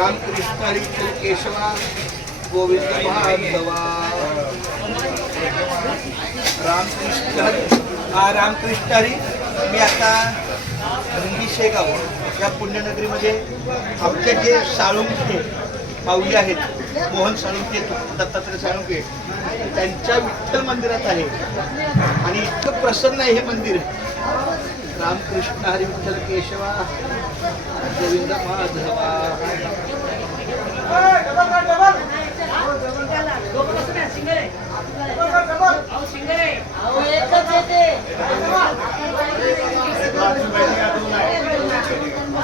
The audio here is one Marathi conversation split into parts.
रामकृष्ण हरी केशवा गोविंद माधवा रामकृष्ण हरी रामकृष्ण हरी। मी आता रंगी शेगाव या पुण्यनगरीमध्ये आमचे जे साळुंखे माऊली आहेत, मोहन साळुंखे, दत्तात्रय साळुंखे, त्यांच्या विठ्ठल मंदिरात आहे आणि इतकं प्रसन्न आहे हे मंदिर। रामकृष्ण हरी विठ्ठल केशवा गोविंद माधवा। रामकृष्ण हरी विठ्ठल केशवा गोविंद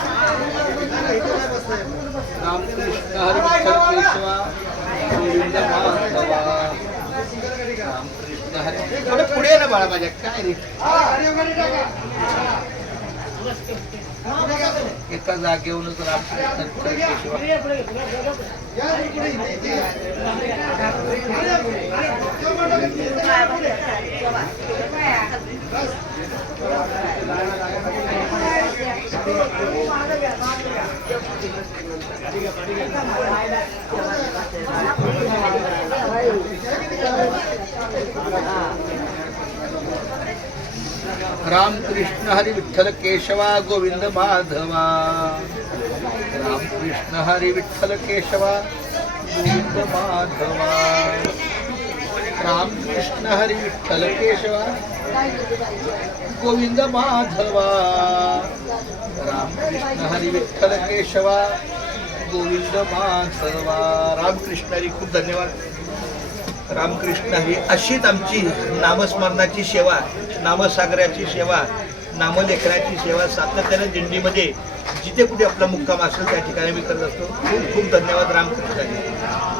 माधवा। रामकृष्ण हरी थोडं पुढे ये ना बाळा माझ्या, काय रे एका जागेवरूनच रामकृष्ण केशवा। रामकृष्ण हरी विठ्ठल केशवा गोविंद माधवा। रामकृष्ण हरी विठ्ठल केशवा गोविंद माधवा। रामकृष्ण हरी विठ्ठल केशवा गोविंद माधवा। रामकृष्ण हरी विठ्ठल केशवा गोविंद माधवा। रामकृष्ण हरी, खूप धन्यवाद। रामकृष्ण हरी अशीच आमची नामस्मरणाची सेवा, नामसागराची सेवा, नामलेखनाची सेवा सातत्याने दिंडीमध्ये जिथे कुठे आपला मुक्काम असेल त्या ठिकाणी मी करत असतो। खूप खूप धन्यवाद। रामकृष्ण हरी।